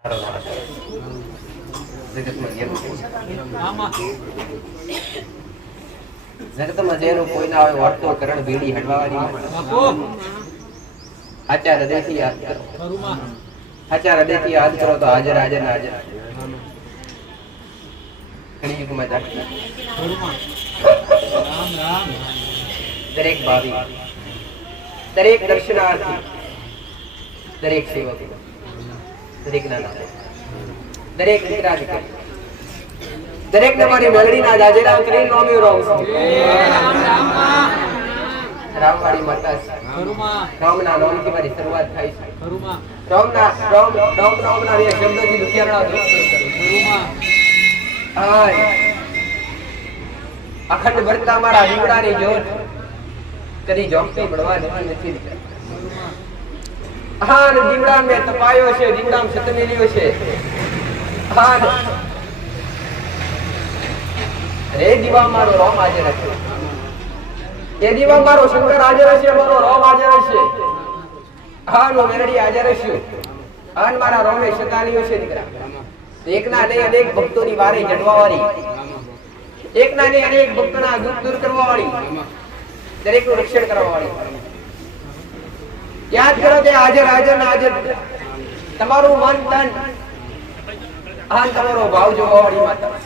જગતમાં જેનું કોઈ ના હોય વર્તો કરણ ભીડી હટવાવાની આચાર હૃદયથી યાદ કરો. આચાર હૃદયથી યાદ કરો તો હાજર હાજર ના હાજર. કળિયુગમાં જાગતા દરેક ભાવી, દરેક દર્શનાર્થી, દરેક સેવક, દરેક નાના, દરેક દીકરા, દરેક ને મારી મેલડીના જાજેરા ઉતરી નોમી રોમ રામવાડી માતા રામના નામથી મારી શરૂઆત થાય છે. રામના બે શબ્દોથી દુખિયાણા અખંડ ભરતા મારા દીવડાની જોત કદી જોગતી પડવા નથી. હા દીવડા મેં તપાયો છે, દીવડા સતમેલ્યો છે. હા રે દીવા મારો રોમ હાજર હશે, એ દીવા મારો શંકર હાજર હશે, મારો રોમ હાજર હશે. હા નો મેરડી હાજર હશે. હા મારા રોમે શતાનીઓ છે દીકરા. એકના નહીં અનેક ભક્તોની વારે જડવાવાળી, એકના નહીં અનેક ભક્તોના દુઃખ દૂર કરવાવાળી, દરેકનું રક્ષણ કરવાવાળી. યાદ કરો તે હાજર હાજર ના હાજર તમારું મન તન આ તમારો ભાવ જોવાવાળી માતા.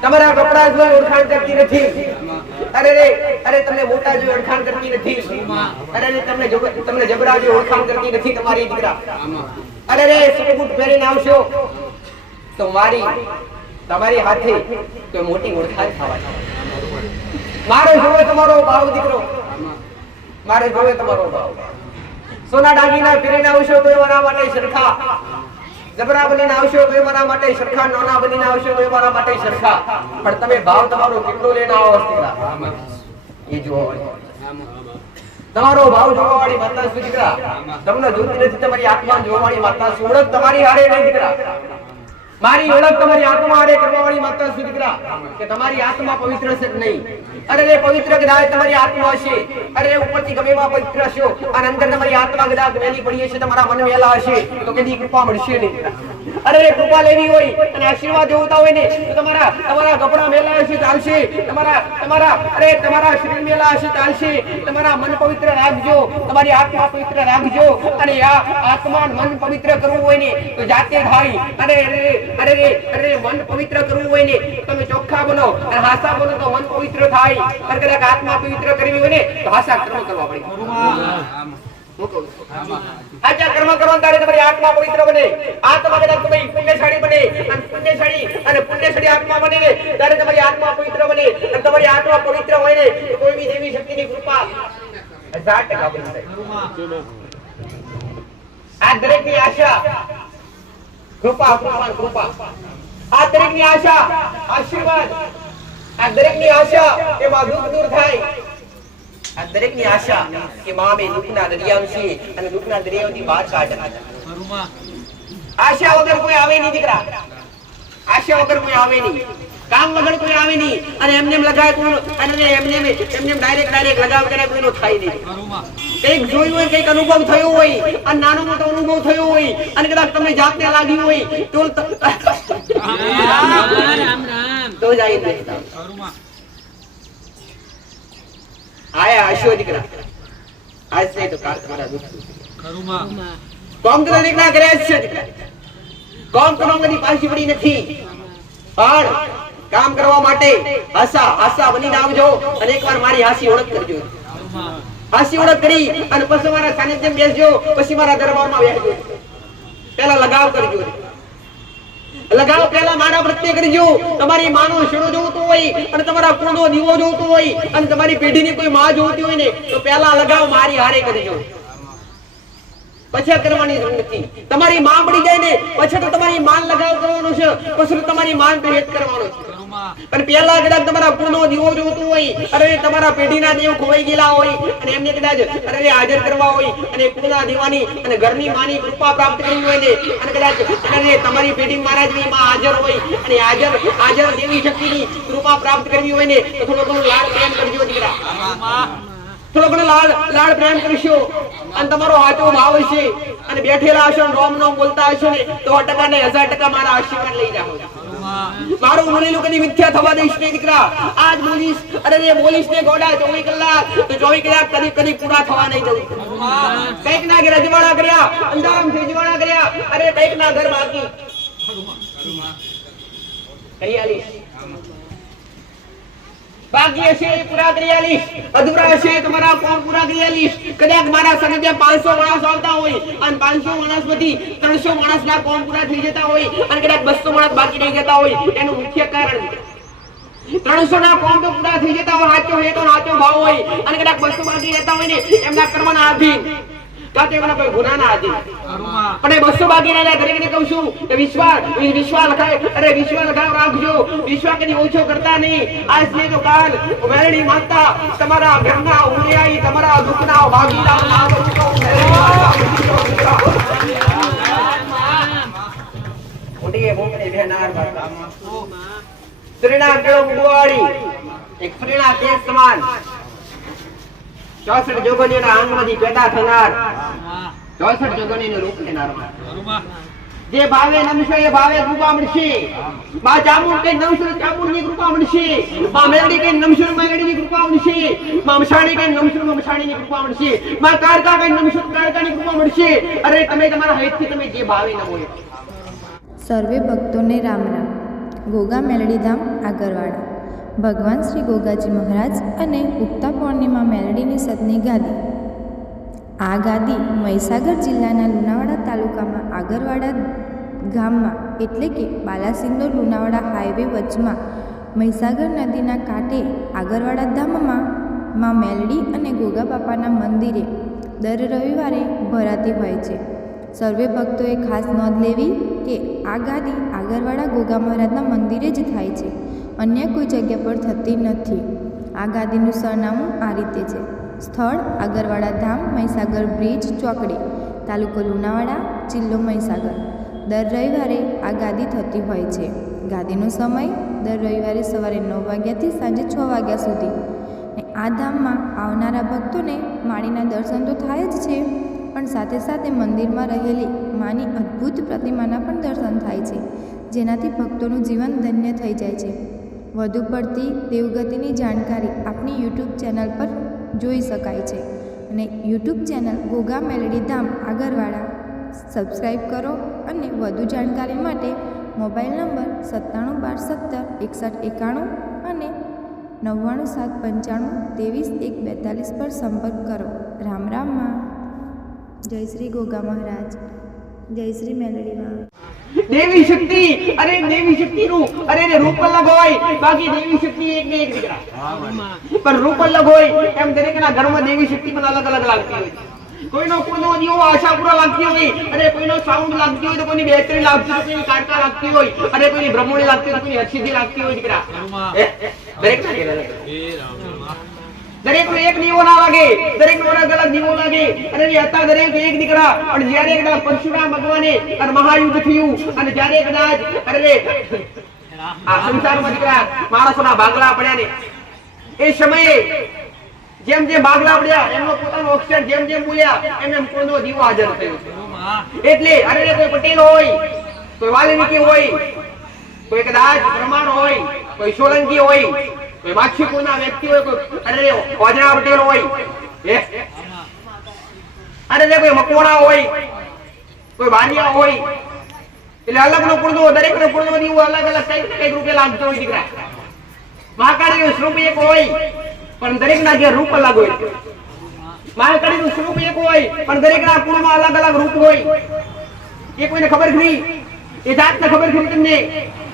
તમારા કપડા જોઈ ઓળખાણ કરતી નથી. અરે રે અરે તમને મોટા જોઈ ઓળખાણ કરતી નથી. અરે રે તમને જબરા જોઈ ઓળખાણ કરતી નથી તમારી દીકરા. અરે રે સુકુટ પહેરીને આવશો તો તમારી હાથે કોઈ મોટી ઓળખાણ થવાની. મારે જોવે તમારો ભાવ દીકરો, મારે જોવે તમારો ભાવ. સોના દાગીના પહેરીને આવશો તો મારા માટે સરખા, જબરા બનીને આવશો તો મારા માટે સરખા, નાના બનીને આવશો તો મારા માટે સરખા. પણ તમે ભાવ તમારો કેટલો લઈને આવો દીકરા એ જોવો. તમારો ભાવ જોવાવાળી માતા શું દીકરા? તમને જોતી નથી તમારી આત્મા જોવાવાળી માતા શું? ઓળખ તમારી હારે નહીં દીકરા, મારી ઓળખ તમારી આત્મા હારે કરવાવાળી માતા શું દીકરા? કે તમારી આત્મા પવિત્ર છે કે નહીં? અરે રે પવિત્ર કદાચ તમારી આત્મા હશે, અરે ઉપરથી ગમે એમાં પવિત્ર હશો અને અંદર તમારી આત્મા કદાચ મેલી પડી હશે, તમારા મન મેલા હશે તો કદી કૃપા મળશે નહીં. અરે રે કૃપા લેવી હોય અને આશીર્વાદ જોતા હોય ને તો તમારા કપડા મેલા હશે ચાલશે, તમારા શરીર મેલા હશે ચાલશે. તમારા મન પવિત્ર રાખજો, તમારી આત્મા પવિત્ર રાખજો. અને આ આત્મા મન પવિત્ર કરવું હોય ને તો જાતે થાય. અરે મન પવિત્ર કરવું હોય ને તમે ચોખ્ખા બનો અને હાસા બનો તો મન પવિત્ર થાય. અને કદાચ આત્મા પવિત્ર કરવી હોય ને તો હાસા કર્મ કરવા પડે. આચા કર્મ કરવા ત્યારે તમારી આત્મા પવિત્ર બને. આત્મા કદાચ તમારી પુણ્યશાળી બને અને પુણ્યશાળી આત્મા બને ને ત્યારે તમારી આત્મા પવિત્ર બને. અને તમારી આત્મા પવિત્ર હોય ને તો કોઈ બી દેવી શક્તિની કૃપા 1000% બની જાય. આ દરેકની આશા કૃપા આ દરેકની આશા આશીર્વાદ, આ દરેકની આશા કે માં દુઃખ દૂર થાય. આ દરેકની આશા કે માં બે દુઃખના દરિયામાંથી અને દુઃખના દરિયામાંથી બહાર કાઢે. આશા વગર કોઈ આવે નહીં દીકરા, આશા વગર કોઈ આવે નહીં, કામ વગર કોઈ આવે નહીં. અને એમને લગાય કોઈ અને એમને ડાયરેક્ટ લગાવ કરે કોઈનો થાય નહીં. કઈક જોયું હોય, કઈક અનુભવ થયો હોય અને નાનો મોટો અનુભવ થયો હોય અને કદાચ તમને જાતને લાગ્યું હોય તો જાય નહીં. આયા આશો દીકરા આજ નહીં તો કાલ તમારા દુઃખ કોમ તો દીકરા કર્યા છે દીકરા. કોમ કરવાની પાછી પડી નથી, પણ કામ કરવા માટે આશા બનીને આવજો અને એકવાર મારી હાસી ઓળખ કરજો. હાસી ઓળખ કરી અને પછી મારા સાનિધ્યમાં બેસજો, પછી મારા દરબારમાં બેસજો. પહેલા લગાવ કરજો, લગાવ પહેલા મારા પ્રત્યે કરજો. તમારી માનો શેડો જોતો હોય અને તમારા કુળનો દીવો જોતો હોય અને તમારી પેઢીની કોઈ માં જોતી હોય ને તો પહેલા લગાવ મારી હારે કરજો. પછી કરવાની જરૂર નથી. તમારી માં પડી જાય ને પછી તો તમારી માન લગાવ કરવાનો છે, પછી તમારી માન ભેટ કરવાનો છે. પણ પહેલા કદાચ તમારા કુળનો દીવો જોતો હોય, અરે તમારા પેઢીના દેવ ખોવાઈ ગયેલા હોય અને એમને કદાચ હાજર કરવા હોય અને કુળના દેવાની અને ઘરની માની કૃપા પ્રાપ્ત કરવી હોય ને અને કદાચ તમારી પેઢી મહારાજની માં હાજર હોય અને હાજર દેવી શક્તિની કૃપા પ્રાપ્ત કરવી હોય ને તો થોડો ઘણો લાડ પ્રેમ કરજો દીકરા. થોડો ઘણો લાડ પ્રેમ કરશો અને તમારો હાચો ભાવ હશે અને બેઠેલા હશો રોમ નોમ બોલતા હશો ને તો 100% ને 1000% મારા આશીર્વાદ લઈ જાઓ. મારું બોલેલું કદી મિથ્યા થવા દઈશ નહીં દીકરા. આજ બોલીશ અરે રે બોલીશ ને ગોડા 24 કલાક તો 24 કલાક કદી પૂરા થવા નહીં દઉં. કઈક ના કે રજવાડા કર્યા અંધામ રજવાડા કર્યા અરે કઈક ના ઘર બાકી કરી આલીશ. બાકી હશે પૂરા કરી આલીશ. અધૂરા હશે તમારા કોમ પૂરા કરી આલીશ. કદાચ મારા સનદે 500 માણસ આવતા હોય અને 500 માણસમાંથી 300 માણસના કોમ પૂરા થઈ જતા હોય અને કદાચ 200 માણસ બાકી રહી જતા હોય એનું મુખ્ય કારણ 300 ના કોમ તો પૂરા થઈ જતા હોય સાચો હે તો સાચો ભાવ હોય અને કદાચ 200 બાકી રહેતા હોય ને એમના કર્મના આધીન કાતે એમના કોઈ ગુનાના આધીન પણ એ 200 બાકી રહેલા દરેકને કહું છું કે વિશ્વાસ લખાય અરે વિશ્વાસ લખાવ રાખજો. વિશ્વાસ કદી ઓછો કરતા નહીં. આજ ને તો કાલ વેરણી માતા તમારા ઘરના ઉલિયાઈ તમારા દુખના ભાગીદાર ના ઓટીએ બોકડે બેનાર બાતા શ્રીના કેળો મુવાડી એક શ્રીના તેજ સમાન 64 જોગણીના આંગમાંથી પેદા થનાર 64 જોગણીનું રૂપ લેનાર જે ભાવે નમશો એ ભાવે કૃપા મળશે. માં ચામુંડ કે નમશો ચામુંડની કૃપા મળશે. માં મેલડી કે નમશો મેલડીની કૃપા મળશે. માં મસાણી કે નમશો મસાણીની કૃપા મળશે. માં કારકા કે નમશો કારકાની કૃપા મળશે. અરે તમે તમારા હિતથી તમે જે ભાવે નમો. સર્વે ભક્તોને રામ રામ. ગોગા મેલડી ધામ આગરવાડા ભગવાન શ્રી ગોગાજી મહારાજ અને ઉગતા પૂર્ણિમા મેલડીની સતની ગાદી. આ ગાદી મહીસાગર જિલ્લાના લુણાવાડા તાલુકામાં આગરવાડા ગામમાં એટલે કે બાલાસિનોર લુણાવાડા હાઈવે વચમાં મહીસાગર નદીના કાંઠે આગરવાડા ધામમાં માં મેલડી અને ગોગા બાપાના મંદિરે દર રવિવારે ભરાતી હોય છે. સર્વે ભક્તોએ ખાસ નોંધ લેવી કે આ ગાદી આગરવાડા ગોગા મહારાજના મંદિરે જ થાય છે. અન્ય કોઈ જગ્યા પર થતી નથી. આ ગાદીનું સરનામું આ રીતે છે. સ્થળ આગરવાડા ધામ મહીસાગર બ્રિજ ચોકડી તાલુકો લુણાવાડા જિલ્લો મહીસાગર. દર રવિવારે આ ગાદી થતી હોય છે. ગાદીનો સમય દર રવિવારે સવારે 9 વાગ્યાથી સાંજે 6 વાગ્યા સુધી. આ ધામમાં આવનારા ભક્તોને માળીના દર્શન તો થાય જ છે પણ સાથે સાથે મંદિરમાં રહેલી માની અદ્ભુત પ્રતિમાના પણ દર્શન થાય છે જેનાથી ભક્તોનું જીવન ધન્ય થઈ જાય છે. વધુ પડતી દેવગતિની જાણકારી આપણી યુટ્યુબ ચેનલ પર જોઈ શકાય છે અને યુટ્યુબ ચેનલ ગોગા મેલડી ધામ આગરવાડા સબસ્ક્રાઈબ કરો અને વધુ જાણકારી માટે મોબાઈલ નંબર 9712176191 અને 9975523142 પર સંપર્ક કરો. રામ રામમાં. જય શ્રી ગોગા મહારાજ. જય શ્રી મેલડી માં. દેવી શક્તિ અરે દેવી શક્તિનું અરે ને રૂપ અલગ હોય બાકી દેવી શક્તિ એક ને એક દીકરા પણ રૂપ અલગ હોય એમ દરેકના ઘરમાં દેવી શક્તિ પણ અલગ અલગ લાગતી હોય. કોઈનો કોનો દીવો આશાપુરા લાગતી હોય અરે કોઈનો સાઉન્ડ લાગતી હોય તો કોઈની બેટરી લાગતી હોય કોઈની કાંટા લાગતી હોય અરે કોઈની બ્રહ્મણી લાગતી હોય કોઈની હર્ષિદી લાગતી હોય દીકરા. દરેકનો એક દીવો ના લાગે દરેકનો અલગ અલગ દીવો લાગે અને હતા દરેક એક દીકરા અને જ્યારે એકદા પરશુરામ ભગવાને અને મહાયુદ્ધ થયું અને જ્યારે કદાચ અરે આ સંસારમાં દીકરા માણસોના ભાગલા પડ્યા ને એ સમયે જેમ જેમ ભાગલા પડ્યા એમનો પોતાનો અક્ષર જેમ જેમ બોલ્યા એમ કોઈનો દીવો હાજર થયો. એટલે અરે કોઈ પટેલ હોય કોઈ વાલ્મીકી હોય કોઈ કદાચ બ્રાહ્મણ હોય કોઈ સોલંકી હોય કોઈ માછીપુરના વ્યક્તિ હોય કોઈ અરે ઓજરા પટેલ હોય અરે કોઈ મકવાણા હોય કોઈ બાનિયા હોય એટલે અલગ નો પૂર્ણો દરેક નો પૂર્ણો દીવો અલગ અલગ કઈ રૂપે લાગતો હોય દીકરા. મહાકાળીનું સ્વરૂપ એક હોય પણ દરેકના જે રૂપ અલગ હોય. મહાકાળીનું સ્વરૂપ એક હોય પણ દરેકના કુળમાં અલગ અલગ રૂપ હોય. એ કોઈને ખબર નહીં એ જાતને ખબર છે તમને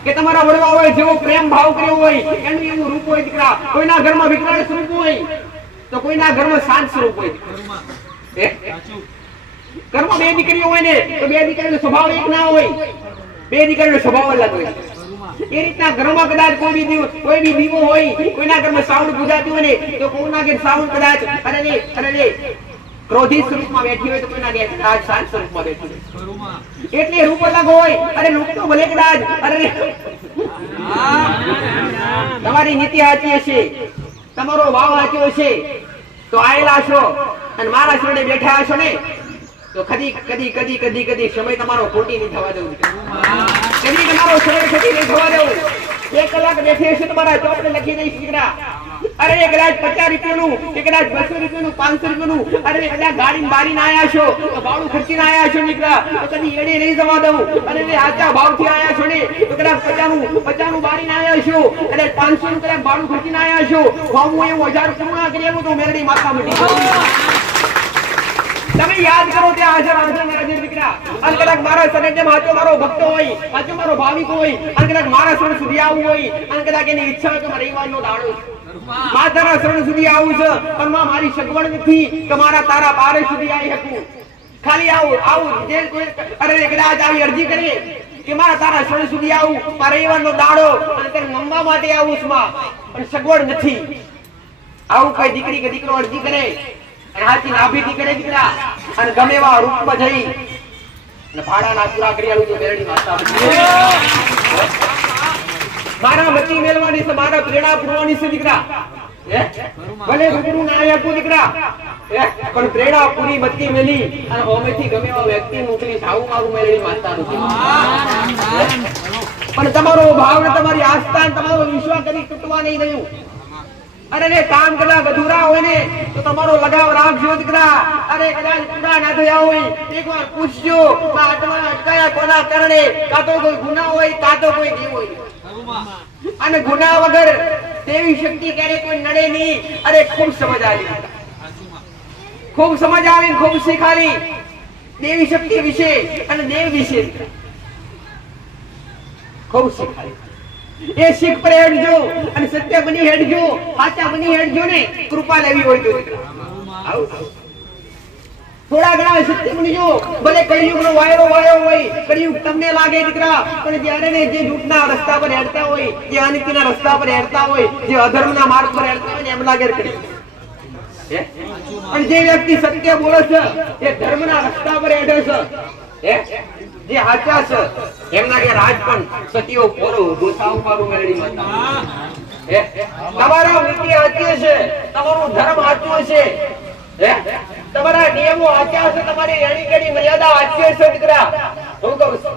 કે તમારા વડવા હોય જેવો પ્રેમ ભાવ કર્યો હોય એનું એવું રૂપ હોય દીકરા. કોઈના ઘરમાં વિકરાળ સ્વરૂપ હોય તો કોઈના ઘરમાં શાંત સ્વરૂપ હોય. ઘરમાં બે દીકરીઓ હોય ને તો બે દીકરીનો સ્વભાવ એક ના હોય બે દીકરીનો સ્વભાવ અલગ હોય. એ રીતના ઘરમાં કદાચ કોઈ બી દીવો હોય કોઈના ઘરમાં સાઉન્ડ ગુજાતી હોય ને તો કોઈના ઘર સાઉન્ડ કદાચ અરે ક્રોધિત સ્વરૂપમાં બેઠી હોય તો કોઈના ઘર કદાચ શાંત સ્વરૂપમાં બેઠી હોય. એટલે રૂપ અલગ હોય અરે રૂપ તો ભલે કદાચ અરે તમારી નીતિ સાચી હશે તમારો ભાવ સાચો હશે તો આયેલા છો અને મારા શરણે બેઠા છો ને, તો કદી સમય તમારો ખોટી નહીં થવા દેવું, કદી તમારો સમય ખોટી નહીં થવા દેવું. 1 કલાક બેઠી હશે તમારા ચોપડે લખી દઈશ દીકરા. અરે કદાચ 50 રૂપિયાનું, કદાચ 200 રૂપિયાનું, 500 રૂપિયાનું, અરે કદાચ ગાડી બારી ના આયા છો, ભાડું ખર્ચીને આયા છો દીકરા, તો કદી એડે નહીં જવા દઉં. અને આચા ભાવથી આયા છો ને, તો કદાચ 50 નું બારી ના આયા છો, કદાચ 500 નું કદાચ ભાડું ખર્ચીને આયા છો, હું એવું 1000 પૂર્ણ કરી એવું તો મેરડી માથા મટી જાય. તમે યાદ કરો ત્યાં હાજર મારા દીકરા. અને કદાચ મારા સનેજમ હાચો મારો ભક્ત હોય, હાચો મારો ભાવિક હોય, અને કદાચ મારા શરણ સુધી આવવું હોય, અને કદાચ એની ઈચ્છા હોય કે મારે રવિવારનો દાડો માતાના શરણ સુધી આવું છે, પણ મારી સગવડ નથી કે મારા તારા બારે સુધી આવી શકું. ખાલી આવું જે કોઈ અરે કદાચ આવી અરજી કરે કે મારા તારા શરણ સુધી આવું, મારા રવિવારનો દાડો અને તેને મમવા માટે આવું છું, પણ સગવડ નથી. આવું કોઈ દીકરી કે દીકરો અરજી કરે અને હાથી નાભીથી કરે દીકરા, અને ગમે એવા રૂપમાં જઈ અને ભાડાના પૂરા કરી આવું તો મેરડી માતા મારા મતી મેળવાની છે, મારા પ્રેરણા પૂરવાની છે દીકરા. ભલે રૂબરૂ ના આપું દીકરા, પણ પ્રેરણા પૂરી મતી મેલી અને હોમેથી ગમે એવા વ્યક્તિ મોકલી આવું મારું મેરડી માતાનું છે. પણ તમારો ભાવ ને તમારી આસ્થા ને તમારો વિશ્વાસ કદી તૂટવા નહીં દઉં. અરે ને કામ કદાચ અધૂરા હોય ને તો તમારો લગાવ રાખજો દીકરા. અરે કદાચ પૂરા ના થયા હોય એકવાર પૂછજો આટલા અટકાયા કોના કારણે, કાં તો કોઈ ગુના હોય કાં તો કોઈ જીવ હોય. અને ગુના વગર દેવી શક્તિ ક્યારે કોઈ નડે નહીં. અરે ખૂબ સમજ આવી, ખૂબ સમજ આવી, ખૂબ શીખાલી દેવી શક્તિ વિશે અને દેવ વિશે ખૂબ શીખાલી. એ શીખ પર હેડજો અને સત્ય બની હેડજો, સાચા બની હેડજો ને કૃપા લેવી હોય તો થોડા ઘણા સત્ય બનીજો. ભલે કળિયુગનો વાયરો હોય, કળિયુગ તમને લાગે દીકરા, પણ જ્યારે ને જે જૂઠના રસ્તા પર હેડતા હોય, જે અનીતિના રસ્તા પર હેડતા હોય, જે અધર્મના માર્ગ પર હેડતા હોય ને એમ લાગે પણ જે વ્યક્તિ સત્ય બોલે છે એ ધર્મના રસ્તા પર હેડે છે, જે હાચા છે એમના કે રાજ પણ સતીઓ પોરો ગોસાવ મારું મેરડી માતા. તમારા નીતિ હાચી છે, તમારું ધર્મ હાચું છે, તમારા નિયમો હાચા છે, તમારી રેણી કેડી મર્યાદા હાચી છે દીકરા. હું કહું છું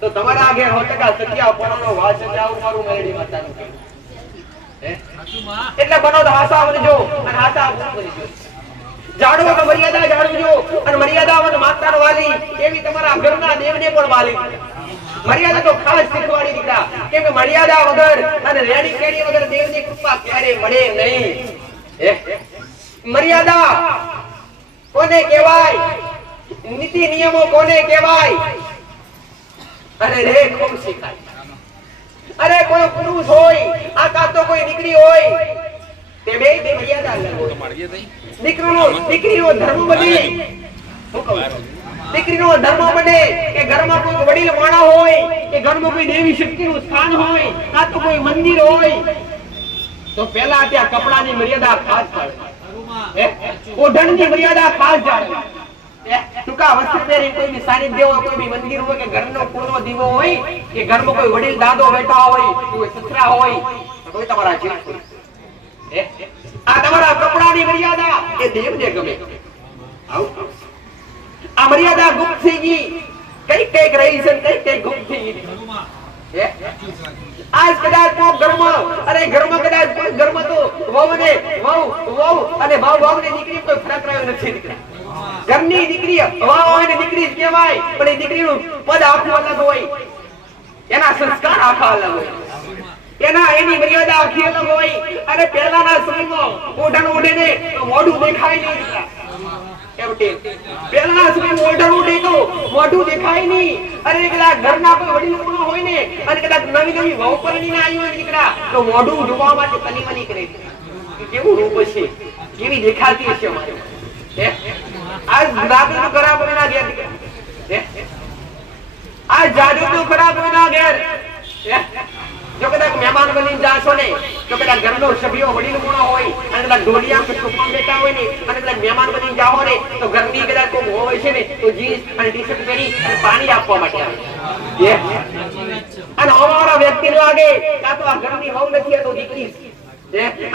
તો તમારા આગળ 100% સત્યા પોરાનો વાસ છે આવું મારું મેરડી માતાનું. એટલે બનો તો હાસા બનજો અને હાસા બનજો. જાણવો તો મર્યાદા જાણજો અને મર્યાદામાં માતાનો વાલી એવી તમારા ઘરના દેવને પણ વાલી. મર્યાદા તો ખાસ શીખવાડી દીકરા, કેમ કે મર્યાદા વગર અને રેડી કેડી વગર દેવની કૃપા ક્યારે મળે નહીં. મર્યાદા કોને કહેવાય, નીતિ નિયમો કોને કહેવાય, અરે રે ખૂબ શીખાય. અરે કોઈ પુરુષ હોય આ કાં તો કોઈ દીકરી હોય, તે બે મર્યાદા લાગે. દીકરીનો ધર્મ બને, દીકરીનો ધર્મ બને કે ઘરમાં કોઈ વડીલ માણા હોય, કે ઘરમાં કોઈ દેવી શક્તિનું સ્થાન હોય, કાં તો કોઈ મંદિર હોય, તો પહેલા ત્યાં કપડાની મર્યાદા ખાસ જાળવે, ઓઢણની મર્યાદા ખાસ જાળવે. ટૂંકા વસ્ત્ર પહેરી કોઈ બી સાનિધ્ય હોય, કોઈ બી મંદિર હોય, કે ઘરનો પૂર્વ દીવો હોય, કે ઘરમાં કોઈ વડીલ દાદો બેઠા હોય, કોઈ સસરા હોય, કોઈ તમારા જેઠ. આ તમારા કપડાની મર્યાદા એ દેવને ગમે. આ મર્યાદા ગુપ્ત થઈ ગઈ, કઈક રહી છે, કઈક ગુપ્ત થઈ ગઈ. આજ કદાચ કોક ઘરમાં, અરે ઘરમાં કદાચ કોઈ ઘરમાં તો વહુ અને ભાવની દીકરી કોઈ ફરક રહ્યો નથી દીકરા. ઘરની દીકરી વહુ હોય ને દીકરી જ કહેવાય, પણ એ દીકરીનું પદ આખું અલગ હોય, એના સંસ્કાર આખા અલગ હોય, એની મર્યાદા આખી અલગ હોય. અને પહેલાના સમયમાં ઓઢણ ઓઢે ને મોઢું દેખાય નહીં દીકરા. પહેલાના સમયમાં ઓઢણ ઓઢે તો મોઢું દેખાય નહીં. અરે કદાચ ઘરના કોઈ વડીલ હોય ને અને કદાચ નવી વહુ પરણીને આવી હોય દીકરા, તો મોઢું જોવા માટે કલીમલી કરે. કેવું રૂપ છે, કેવી દેખાતી હશે અમારી. આજ જાદુ ખરાબ ના ઘેર દીકરા, આજ જાદુ ખરાબ ના ઘેર. જો કદાચ મહેમાન બની જાશો ને તો કદાચ ઘરનો સભ્યો વડીલ મોણા હોય અને કદાચ ઢોલિયા કે સુપા બેઠા હોય ને અને કદાચ મહેમાન બની જાઓ ને તો ઘરની કદાચ કોઈ હોય છે ને તો જીન્સ અને ટી-શર્ટ પહેરી અને પાણી આપવા માટે આવે. અને અમારા વ્યક્તિ લાગે કાં તો આ ઘરની વહુ નથી, આ તો દીકરી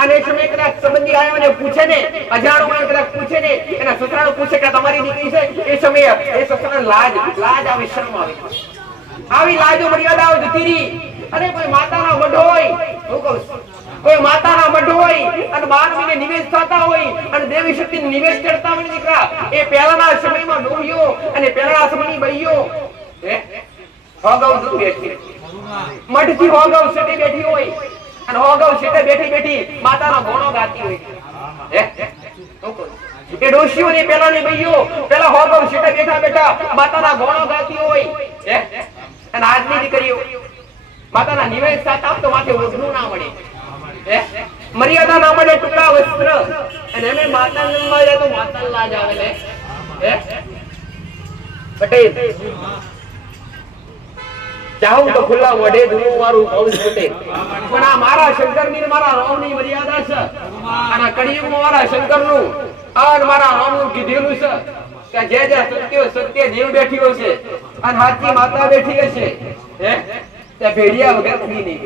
અને એ સમયે કદાચ સંબંધી આવ્યો અને પૂછે ને, અજાણો હોય કદાચ પૂછે ને, એના સસરાનો પૂછે કે તમારી દીકરી છે, એ સમયે એ સસરાને લાજ આવે, શરમ આવે. આવી લાજો મર્યાદાઓ જતી રહી. અને કોઈ માતાના મઢ હોય, હું કહું છું, કોઈ માતાના મઢ હોય અને 12 મહિને નિવેશ થતા હોય અને દેવી શક્તિને નિવેશ કરતા હોય દીકરા, એ પહેલાના સમયમાં ડોહીઓ અને પહેલાના સમયની બઈઓ હોગવ બેઠી, મઢથી હોગવ સેટે બેઠી હોય અને હોગવ સેટે બેઠી માતાના ગોણો ગાતી હોય. એ ડોશીઓ ને પહેલાની બઈઓ પહેલા હોગવ સેટે બેઠા માતાના ગોણો ગાતી હોય. અને આજની દીકરીઓ માતાના નિવેશ સાથ તો માથે ઓઢવું ના મળે, મર્યાદા ના મળે, ટૂંકા વસ્ત્ર, અને એમે માતા જન્મવા જાય તો માતા લાજ આવે ને. પટેલ ચાહું તો ખુલ્લા વડે ધૂણું મારું કહું પોતે, પણ આ મારા શંકરની મારા રામની મર્યાદા છે. અને કળિયુગમાં મારા શંકરનું અને મારા રામનું કીધેલું છે કે જે સત્ય જીવ બેઠી હોય છે અને હાથી માતા બેઠી હશે, ત્યાં ભેડિયા વગર ઉભી નહીં.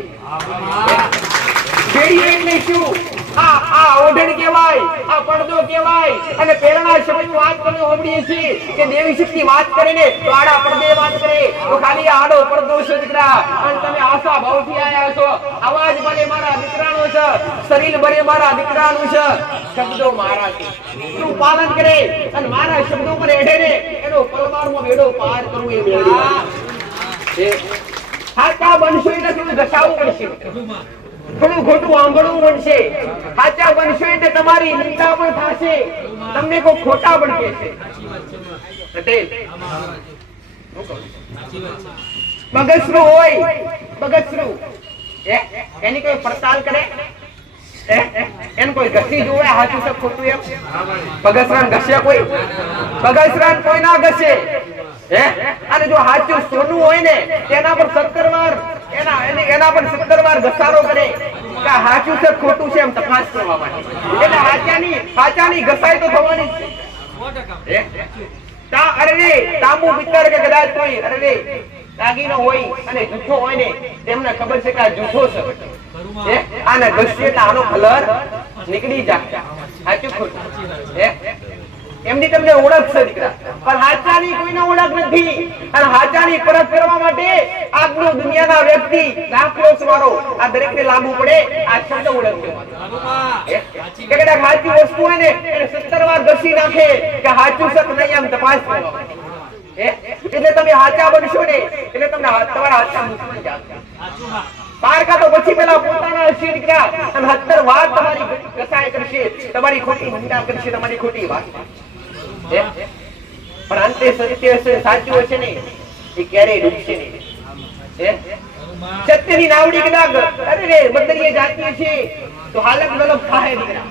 ભેડિયા એટલે શું? આ ઓઢણ કહેવાય, આ પડદો કહેવાય. અને પહેલાના સમયની વાત કરીને હોબડીએ છીએ કે દેવી શક્તિ વાત કરે ને તો આડા પડદે વાત કરે, તો ખાલી આડો પડદો છે દીકરા. અને તમે આશા ભાવથી આયા છો, અવાજ ભલે મારા દીકરાનો છે, શરીર ભલે મારા દીકરાનું છે, શબ્દો મારા છે. તું પાલન કરે અને મારા શબ્દો પર એઢે ને એનો પલવારમાં બેડો પાર કરવું એ મેળવી. હાચા બનશો એટલે થોડું ઘસાવવું પડશે, થોડું ખોટું આંગળવું પડશે. હાચા બનશો એટલે તમારી નિંદા પણ થશે, તમને કોઈ ખોટા પણ કહેશે. બગસરું હોય, બગસરું એની કોઈ પડતાલ કરે, એને કોઈ ઘસી જોવે હાચું છે ખોટું એમ? બગસરાન ઘસ્યા કોઈ? બગસરાન કોઈ ના ઘસે. અને જો હાચું સોનું હોય ને તેના પર 17 વાર એના પર 17 વાર ઘસારો કરે કે હાચું છે ખોટું છે એમ તપાસ કરવા માટે. એટલે હાચાની ઘસાઈ તો થવાની છે. અરે રે તાંબુ પિત્તર કે કદાચ કોઈ અરે રે દાગીનો હોય અને જૂઠો હોય ને તેમને ખબર છે કે આ જૂઠો છે, આને ઘસીએ તો આનો કલર નીકળી જાય. હાચું ખોટું એમની તમને ઓળખ છે દીકરા, પણ હાચાની કોઈને ઓળખ નથી. અને હાચાની પરખ કરવા માટે આજનો દુનિયાના વ્યક્તિ લાખો વાળો આ દરેકને લાગુ પડે આ શબ્દ ઓળખજો. કે કદાચ હાચી વસ્તુ હોય ને એને 17 વાર ઘસી નાખે કે હાચું છે કે નહીં એમ તપાસ કરવા માટે. એટલે તમે હાચા બનશો ને એટલે તમને તમારા હાચા દુશ્મન જાગશે. પારકા તો પછી પેલા પોતાના હશે દીકરા, અને 17 વાર તમારી કસાય કરશે, તમારી ખોટી નિંદા કરશે, તમારી ખોટી વાત. પણ અંતે સત્ય હશે, સાચું હશે ને એ ક્યારેય ડૂબશે નહીં. સત્યની નાવડી કદાચ અરે રે બદલીએ જાતીય છે તો હાલત ગલત થાય દીકરા.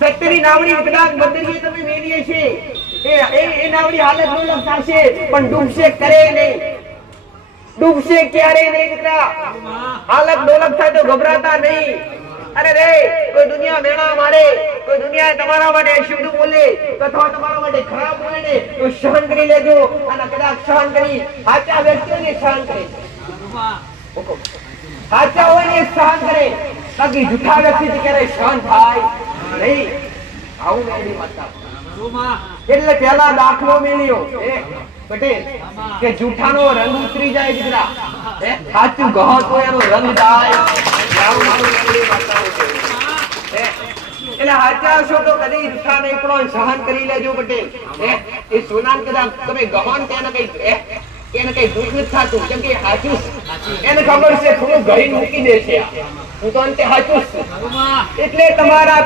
સત્યની નાવડી કદાચ બદલીએ તમે મેળીએ છે એ નાવડી હાલત ગલત થશે, પણ ડૂબશે કરે નહીં, ડૂબશે ક્યારે નહીં દીકરા. હાલત ડોલક થાય તો ગભરાતા નહીં. અરે રે કોઈ દુનિયા મેણા મારે, કોઈ દુનિયા તમારા માટે શુદ્ધ બોલે અથવા તમારા માટે ખરાબ બોલે ને તો સહન કરી લેજો. અને કદાચ સહન કરી સાચા વ્યક્તિઓને સહન કરે, સાચા હોય ને સહન કરે, બાકી જૂઠા વ્યક્તિથી ક્યારે સહન થાય નહીં. આવું મેળવી માતા. એટલે પેલા દાખલો મેળ્યો પટેલ કે જૂઠાનો રંગ ઉતરી જાય દીકરા, સાચું ગહત હોય એનો રંગ જાય. એટલે હાચા છો તો કદી જૂઠા નહીં પડો, સહન કરી લેજો પટેલ. એ સોનાન કદાચ તમે ગહન તેને કઈ દુઃખ નથી થતું, કેમ કે હાચું એને ખબર છે થોડું ઘડી મૂકી દે છે, હું તો અંતે હાચું છું. એટલે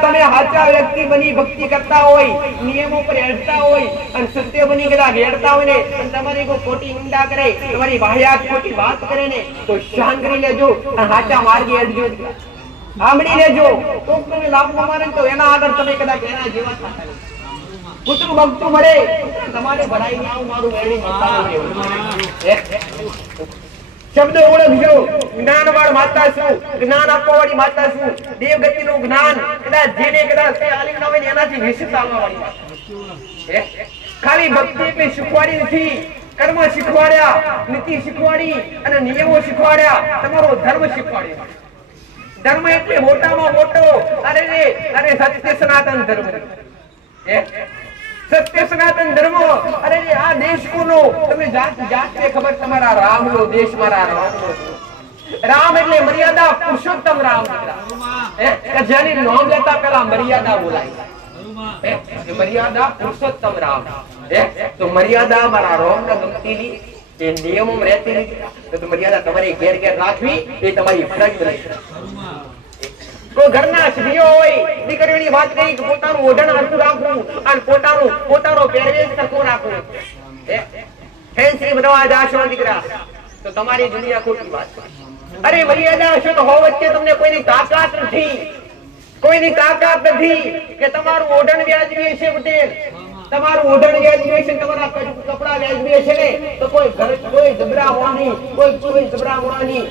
તમે હાચા વ્યક્તિ બની ભક્તિ કરતા હોય, નિયમો પર હેડતા હોય અને સત્ય બની કદાચ હેડતા હોય ને તમારી કોઈ ખોટી નિંદા કરે, તમારી વાહિયાત ખોટી વાત કરે ને તો સહન કરી લેજો અને હાચા માર્ગે હેડજો, સાંભળી લેજો. તો તમે લાભ મારે તો એના આગળ તમે કદાચ એના જેવા થતા પુત્ર ભક્તો મળે તમારે ભરાઈ ને આવું મારું વેણી માતા શબ્દ ઓળખજો. જ્ઞાનવાળ માતા છું, જ્ઞાન આપવા વાળી માતા છું, દેવગતિ નું જ્ઞાન કદાચ જેને કદાચ આલિમ ના હોય ને એનાથી વિશેષ આવવા વાળી માતા. ખાલી ભક્તિ એટલી શીખવાડી નથી, કર્મ શીખવાડ્યા, નીતિ શીખવાડી અને નિયમો શીખવાડ્યા, તમારો ધર્મ શીખવાડ્યો. ધર્મ એટલે મોટામાં મોટો અરે રે અરે સત્ય સનાતન ધર્મ સત્ય સનાતન ધર્મ અરે રે આ દેશ કોનો તમે જાત ખબર તમારા રામનો દેશ મારા રામનો રામ એટલે મર્યાદા પુરુષોત્તમ રામ જેની નામ લેતા પહેલા મર્યાદા બોલાય મર્યાદા પુરુષોત્તમ રામ તો મર્યાદા મારા રામ ના ગમતી ની એ નિયમો રહેતી નથી તો મર્યાદા તમારી ઘેર ઘેર રાખવી એ તમારી ફરજ બને કોઈ ઘરના સ્ત્રીઓ હોય દીકરીની વાત કરી કે પોતાનું ઓઢણ હરખું રાખવું અને પોતાનો પહેરવેશ સરખો રાખવો ફેન્સી બનવા જાશો દીકરા તો તમારી દુનિયા ખોટી વાત છે અરે મર્યાદા હશે તો હો વચ્ચે તમને કોઈની તાકાત નથી કે તમારું ઓઢણ વ્યાજબી છે પટેલ તમારું ઓઢણ વ્યાજબી છે તમારા કપડા વ્યાજબી છે ને તો કોઈ જબરા હોવાની કોઈ જબરા હોવાની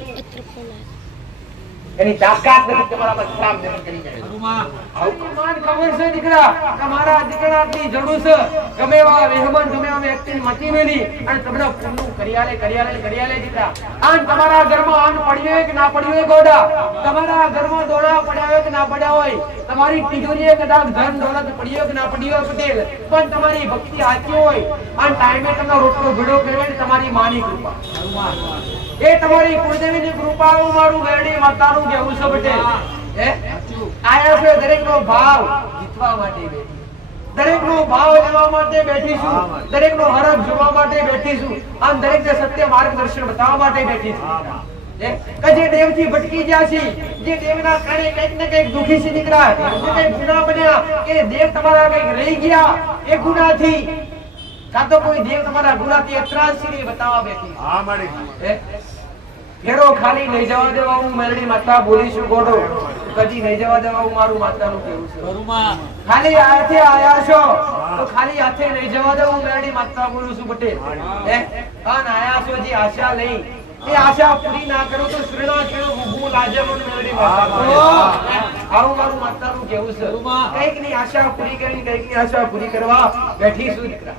એની તાકાત નથી તમારા પર ખરાબ નથી કરી જાય આવું ખબર છે દીકરા તમારા દીકરાની જરૂર છે ગમે એવા મહેમાન ગમે એવા વ્યક્તિની મતી મેલી અને તમને પૂરું કરિયાલે દીકરા આન તમારા ઘરમાં આન પડ્યો કે ના પડ્યો ગોડા તમારા ઘરમાં દોડા પડ્યા કે ના પડ્યા હોય તમારી તિજોરીએ કદાચ ધન દોલત પડ્યો કે ના પડ્યો પટેલ પણ તમારી ભક્તિ સાચી હોય અને ટાઈમે તમને રોટલો ભેડો કરવાની તમારી માની કૃપા એ તમારી કુળદેવીની કૃપાઓ મારું વેરડી માતાનું કહેવું છે પટેલ આયા છે દરેકનો ભાવ જીતવા માટે દરેકનો ભાવ લેવા માટે બેઠી છું દરેકનો હરખ જોવા માટે બેઠી છું અને દરેકને સત્ય માર્ગદર્શન બતાવવા માટે બેઠી છું કે જે દેવથી ભટકી ગયા છે જે દેવના કારણે કંઈક ને કંઈક દુખી છે દીકરા જે કંઈક ગુનાહ બન્યા કે દેવ તમારા કંઈક રહી ગયા એ ગુનાથી કાં તો કોઈ દેવ તમારા ગુનાથી અત્રાસી બતાવવા બેઠી હા મારી ઘેરો ખાલી નહીં જવા દેવા હું મેલડી માતા બોલીશું ગોડો કદી નહીં જવા દેવા હું મારું માતાનું કહેવું છે ખાલી હાથે આયા છો તો ખાલી હાથે નહીં જવા દેવા હું મેલડી માતા બોલું છું પટેલ આયા છો જે આશા લઈ એ આશા પૂરી ના કરો તો શ્રેણા કેવો ભૂલ આજે મને મેલડી માતા આવું મારું માતાનું કહેવું છે કઈક ની આશા પૂરી કરી કઈક ની આશા પૂરી કરવા બેઠી છું દીકરા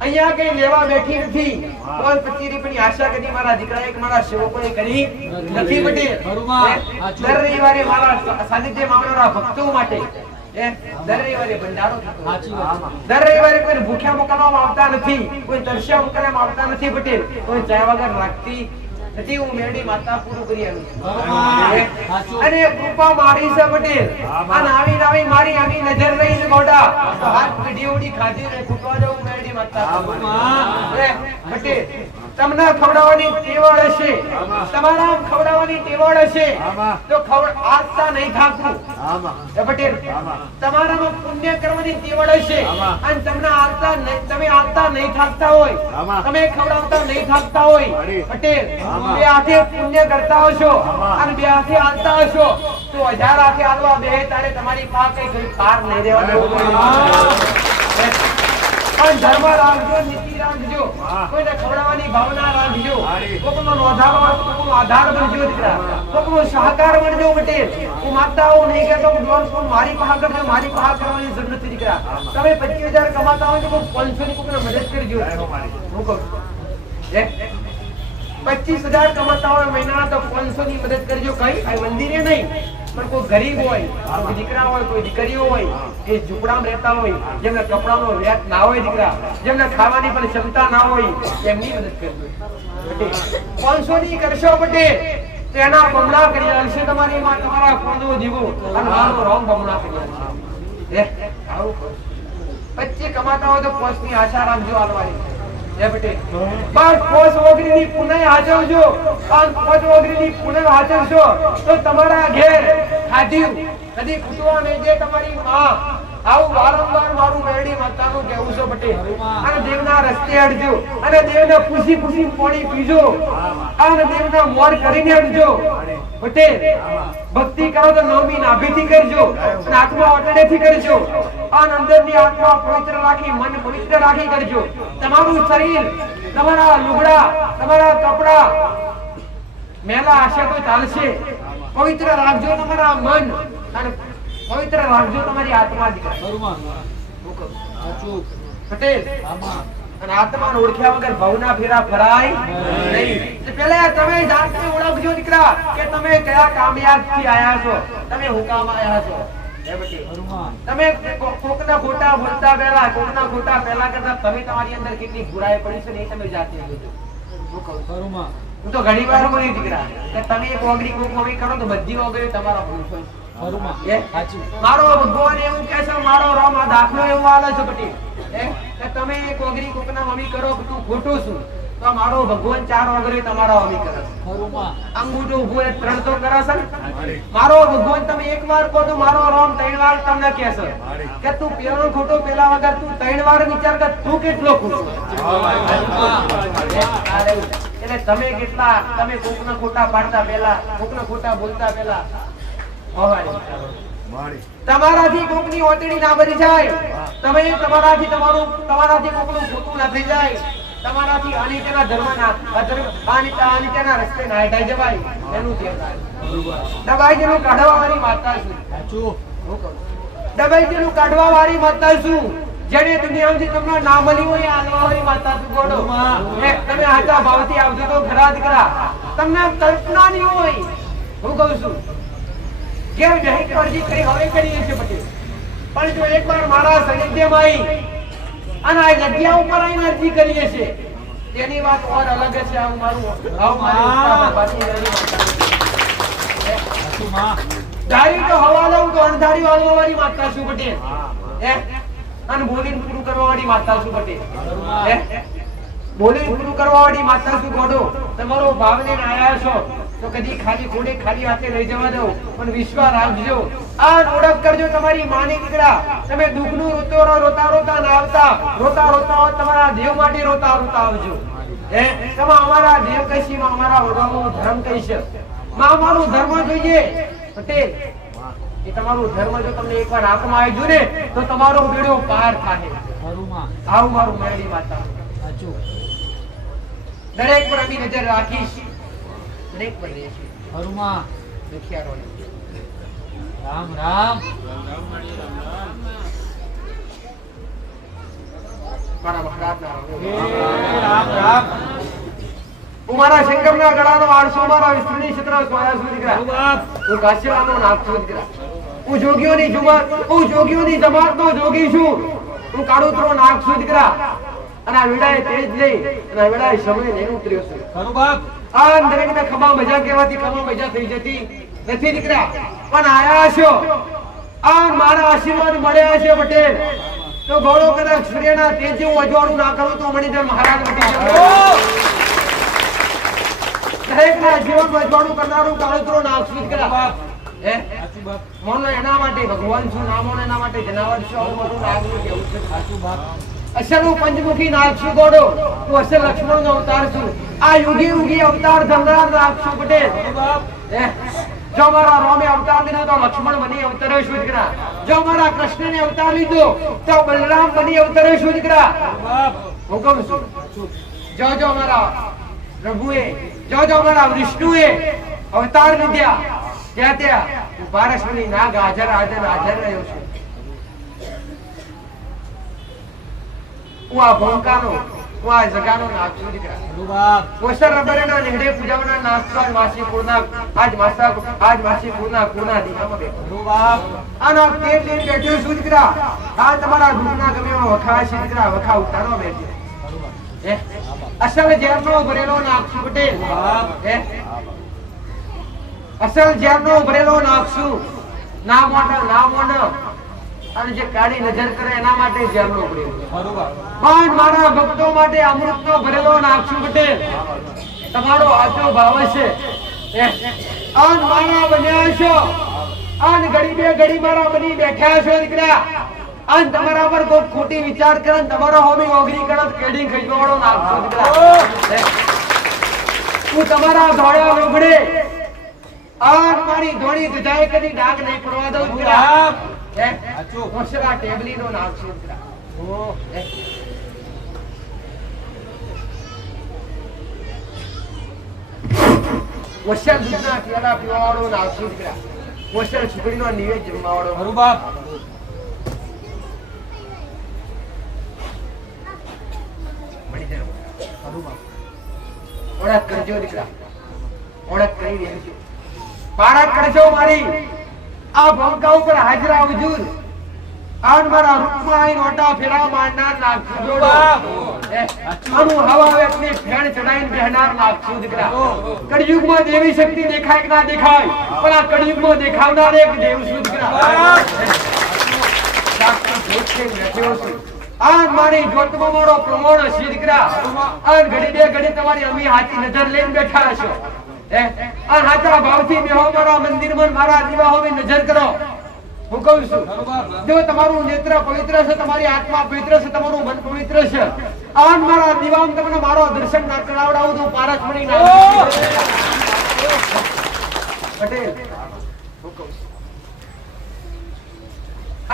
અહીંયા કઈ લેવા બેઠી નથી કોઈ 25 રૂપિયાની આશા કરી મારા દીકરાએ કે મારા સેવકોએ કરી નથી પટેલ દર રવિવારે મારા સાનિધ્યમાં આવનારા ભક્તો માટે દર રવિવારે ભંડારો દર રવિવારે કોઈ ભૂખ્યા મોકલવામાં આવતા નથી કોઈ તરસ્યા મોકલવામાં આવતા નથી પટેલ કોઈ ચા વગર રાખતી નથી હું મેરડી માતા પૂરું કરી આવી અને કૃપા મારી છે પટેલ અને આવી મારી આવી નજર રહી ને ગોડા તો હાથ પીડી ઉડી ખાધી ને ફૂટવા જવું મેરડી માતા પટેલ તમને ખવડાવવાની ટેવડ હશે તમારા ખવડાવવાની ટેવડ હશે તો આસ્તા નહીં થાકવું પટેલ તમારામાં પુણ્ય કરવાની ટેવડ હશે અને તમને તમે આસ્તા નહીં થાકતા હોય તમે ખવડાવતા નહીં થાકતા હોય પટેલ બે હાથે પુણ્ય કરતા હશો અને બે હાથે આલતા હશો તો 1000 હાથે આલવા બે તારે તમારી પાસે કઈ પાર નહીં રહેવા દેવું પણ ધર્મ રાખજો નીતિ રાખજો કોઈને ખવડાવવાની ભાવના રાખજો કોકનો આધાર બનજો દીકરા કોકનો સહકાર બનજો પટેલ હું માતા હું નહીં કહેતો મારી પાસે કરજો મારી પાસે કરવાની જરૂર નથી દીકરા તમે 25000 કમાતા હોય તો 500 ની કોકને મદદ કરજો હું કહું 25000 કમાતા હોય મહિનાના તો 500 ની મદદ કરજો કઈ આ મંદિરે નહીં પણ કોઈ ગરીબ હોય કોઈ દીકરા હોય કોઈ દીકરીઓ હોય એ ઝૂંપડામાં રહેતા હોય જેમને કપડાનો વ્યાજ ના હોય દીકરા જેમને ખાવાની પણ ક્ષમતા ના હોય એમની મદદ કરજો 500 ની કરશો પટેલ તેના બમણા કરી આલશે તમારી માં તમારા કોંદો જીવો અને મારો રોમ બમણા કરી આલશે આવું 25 કમાતા હોય તો 5 ની આશા રાખજો આલવાની પટેલ બસ પોષ ઓગરીની પુનઃ હાજરજો અને પોષ ઓગરીની પુનઃ હાજરશો તો તમારા ઘેર ખાધ્યું કદી ખૂટવા નહીં દે તમારી માં આવું વારંવાર મારું મેરડી માતાનું કહેવું છે પટેલ અને દેવના રસ્તે અડજો અને દેવને પૂછી પાણી પીજો અને દેવના મોર કરીને અડજો પટેલ ભક્તિ કરો તો નવમી નાભીથી કરજો અને આત્મા અટડેથી કરજો અને અંદરની આત્મા પવિત્ર રાખી મન પવિત્ર રાખી કરજો તમારું શરીર તમારા લુગડા તમારા કપડા મેલા હશે તો ચાલશે પવિત્ર રાખજો તમારા મન અને પવિત્ર રાખજો તમારી આત્મા દીકરા પટેલ અને આત્માને ઓળખ્યા વગર ભવના ફેરા ફરાય નહીં. પહેલા તમે જાતે ઓળખજો દીકરા કે તમે કયા કામયાબથી આયા છો, તમે હું કામ આયા છો. તમે કોકના ખોટા બોલતા પહેલા, કોકના ખોટા પહેલા કરતા તમે તમારી અંદર કેટલી બુરાઈ પડી છે ને એ તમે જાતે જોજો. હું કહું હું તો ઘણી વાર બોલી દીકરા કે તમે એક ઓગળી કોક ઓગળી કરો તો બધી ઓગળી તમારા ભૂલ છે. મારો ભગવાન એવું કહે છે, મારો રામ આ દાખલો એવો આલે છે પટેલ કે તમે એક ઓગળી કોકના મમ્મી કરો તું ખોટું છું તો મારો ભગવાન 4 ઓગળી તમારા મમ્મી કરે છે. અંગૂઠો ઉભો એ 3 તો કરે છે ને. મારો ભગવાન તમે એક વાર કહો તો મારો રામ 3 વાર તમને કહે છે કે તું પેલો ખોટો પેલા વગર તું 3 વાર વિચાર કર તું કેટલો ખોટો. એટલે તમે કેટલા તમે કોકના ખોટા પાડતા પહેલા, કોકના ખોટા બોલતા પહેલા તમારાથી કોકની ઓટડી ના ભરી જાય, તમે તમારાથી કોકનું ખોટું ના થઈ જાય, તમારાથી અનિત્યના ધર્મના અનિત્યના રસ્તે ના હટાઈ જવાય એનું ધ્યાન રાખજો. દબાઈજીનું કાઢવા વાળી માતા છું, દબાઈજીનું કાઢવા વાળી માતા છું, જેને દુનિયામાંથી તમને ના મળી હોય આલવા વાળી માતા છું. ગોડો તમે હાચા ભાવથી આવજો તો ખરા દીકરા, તમને કલ્પના નહીં હોય. હું કહું છું કે નહીં અરજી કરી હવે કરીએ છીએ પટેલ, પણ જો એકવાર મારા સાનિધ્યમાં આવી અને આ જગ્યા ઉપર આવીને અરજી કરીએ છીએ તેની વાત ઓર અલગ છે. આવું મારું ધારી તો હવા લઉં તો અણધારી વાળવા વાળી માતા છું પટેલ, અને બોલીને પૂરું કરવા વાળી માતા છું પટેલ, બોલીને પૂરું કરવા વાળી માતા છું. ગોડો તમારો ભાવ લઈને આયા છો તો કદી ખાલી ખોડે ખાલી હાથે લઈ જવા દો, પણ વિશ્વાસ રાખજો. આ ઓળખ કરજો તમારી માની દીકરા, તમે દુઃખનું રોતા રોતા ના આવતા, રોતા રોતા તમારા દેવ માટે રોતા રોતા આવજો. તમે અમારા દેવ કહીશી, અમારા વડવાનો ધર્મ કહીશ, અમારું ધર્મ જોઈએ પટેલ. એ તમારું ધર્મ જો તમને એકવાર હાથમાં આવી ગયું ને તો તમારો બેડો પાર થાય. આવું મારું મેળી માતા, દરેક પર અમે નજર રાખીશ, દરેક પર રહેશે. રામ રામ હું મારા શંકરના ગળાનો આળસો, મારા વિષ્ણુની છત્ર સોયા છું દીકરા, હું કાશ્યવાનો નાથ છું દીકરા, હું જોગીઓની જમાતનો જોગી છું, હું કાળુતરો નાથ છું દીકરા, અને આ વેળાએ તેજ લઈ અને આ વેળાએ સમય લઈને ઉતર્યો છું. આ દરેકને ખમા મજા કહેવાથી ખમા મજા થઈ જતી નથી દીકરા, પણ આયા છો આ મારા આશીર્વાદ મળ્યા છે પટેલ. તો ગોળો કદાચ સૂર્યના તેજ હું અજવાળું ના કરું તો મણિધર મહારાજ મટી જશે. દરેકના જીવનમાં અજવાળું કરનારું કાળુતરો નાખશું દીકરા. મોનો એના માટે ભગવાન છું, ના મોનો એના માટે જનાવર છું. આવું બધું નાગનું કેવું છે. અસલ પંચમુખી નાગ છું ગોડો, હું અસલ લક્ષ્મણ નો અવતાર છું. આ યુગી યુગી અવતાર ધરનાર નાગ છું પટેલ. જો મારા રામે અવતાર લીધો તો લક્ષ્મણ બની અવતરે છું દીકરા, જો મારા કૃષ્ણને અવતાર લીધો તો બલરામ બની અવતરે છું દીકરા. હુકમ છું જો મારા પ્રભુએ, જો મારા વિષ્ણુએ અવતાર લીધા ત્યાં હું પારસમણી નાગ હાજર રહ્યો છું. હું આ ભોંકાનો, હું આ જગાનો નાગ છું દીકરા. કોસર રબરેના નેહડે પૂજાવના નાસ્તા માસી પૂર્ણા આજ માસી પૂર્ણા દીવામાં બેઠો. આ નાગ તેલ લઈને બેઠ્યો છું દીકરા. આ તમારા દુઃખના ગમે વખા છે દીકરા, વખા ઉતારવા બેઠો. અસલ ઝેરનો ભરેલો નાગ છું પટેલ, અસલ ઝેરનો ભરેલો નાગ છું. ના મોટા અને જે કાળી નજર કરે એના માટે ઝેરનો ભરેલો, પણ મારા ભક્તો માટે અમૃતનો ભરેલો નાગ છું પટેલ. તમારો આચો ભાવ છે અન મારા બન્યા છો, અન ઘડી બે ઘડી મારા બની બેઠા છો દીકરા. અન તમારા પર કોઈ ખોટી વિચાર કરે તમારો હોમી ઓગરી કરે કેડી ખઈવાળો નાગ છું દીકરા. હું તમારા ધોળા રોગડે અન મારી ધોળી દુધાય કદી ડાક નહીં પડવા દઉં દીકરા. કોસરા ટેબલી નો નાગ છું દીકરા. વસર દૂધના પીવાળા પીવાવાળો નાગ છું દીકરા. વસર છોકરીનો નિવેદ જમવાવાળો. મારું બાપ ઓળખ કરજો દીકરા, ઓળખ કરી દેજો. પારખ કરજો મારી આ ભંકા ઉપર હાજરા હુજુર. આન મારા રૂપમાં આઈ નોટા ફેરા મારનાર નાખશું જોડો. આનું હવા વેતની ફેણ ચડાઈને બેહનાર નાખશું દીકરા. કળિયુગમાં દેવી શક્તિ દેખાય કે ના દેખાય, પણ આ કળિયુગમાં દેખાવનાર એક દેવ છું દીકરા. આન મારી જોતમાં મારો પ્રમાણ હશે દીકરા. આન ઘડી બે ઘડી તમારી અમી હાથી નજર લઈને બેઠા હશો. આ હાથા ભાવથી બેહો મારા મંદિરમાં, મારા દીવાઓની નજર કરો. હું કહું છું જો તમારું નેત્ર પવિત્ર છે, તમારી આત્મા પવિત્ર છે, તમારું મન પવિત્ર છે, આન મારા દીવામ તમને મારો દર્શન ના કરાવડાવું તો પારખ મણી ના પટેલ. હું કહું છું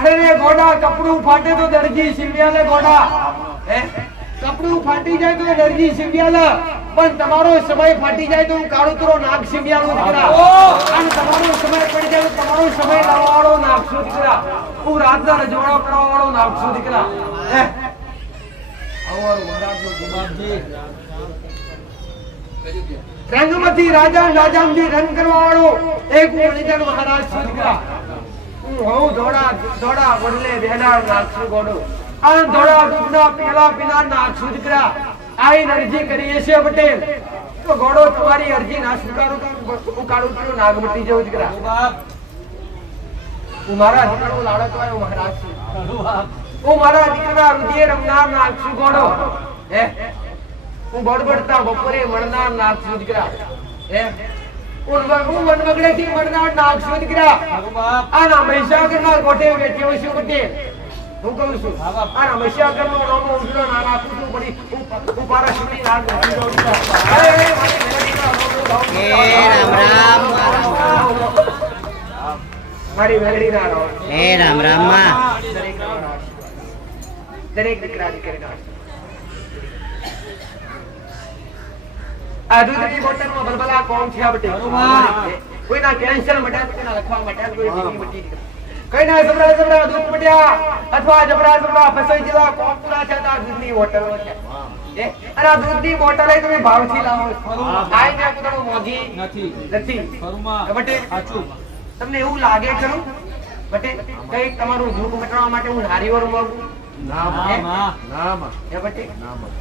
અરે રે ગોડા કપડું ફાટે તો દરજી સિવ્યાલે ગોડા. કપડું ફાટી જાય તો દરજી સિવ્યાલે, પણ તમારો સમય ફાટી જાય તો હું કાળુતરો નાગ સિવ્યાલો દીકરા. અને તમારો સમય પડી જાય તો તમારો સમય લાવવાવાળો નાગશું દીકરા. હું રાતના રજવાડો કરવાવાળો નાગશું દીકરા. રંગમતી રાજા રાજામજી રંગ કરવાવાળો એક વણિજન મહારાજ છું દીકરા. હું ધોળા ધોળા વડલે બેનાર નાગશું ગોડો. આ ધોળા દૂધના પેલા પીનાર નાગશું દીકરા. આઈ અરજી કરીએ છે પટેલ તો ગોડો તમારી અરજી ના સ્વીકારું તો હું કાઢું તો નાગ મટી જવું દીકરા. હું મારા દીકરાનો લાડકો આવ્યો મહારાજ છું. હું મારા દીકરા રુધિર રમનાર નાગ છું ગોડો. હું બડબડતા બપોરે મળનાર નાગ છું દીકરા. હું વનવગડેથી મળનાર નાગ છું દીકરા. આના મહીસાગરના ગોઠે બેઠ્યો છું પટેલ. હું કહું છું આના મહીસાગરનો નામો ઉજળો ના નાખું છું પડી હું પારા સુરી નાગ નથી દોડતા. મારી મેલડી ના રહો. રામ રામ માં દરેક દીકરા દીકરીના આ દૂધની બોટલમાં બલબલા કોમ છે આ બટી. કોઈના કેન્સર મટ્યા, કોઈના લખવા મટ્યા, કોઈ ટીવી મટી દીકરા. કઈના જબરા જબરા દૂધ મટ્યા અથવા જબરા જબરા ફસાઈ જેવા કોમ પૂરા છે આ દૂધની બોટલો છે. અને આ દૂધની બોટલ તમે ભાવથી લાવો છો. આઈ ને કુદડો મોંઘી નથી. બટે તમને એવું લાગે ખરું બટે કઈ તમારું દુઃખ મટાડવા માટે હું નારીઓર માંગુ?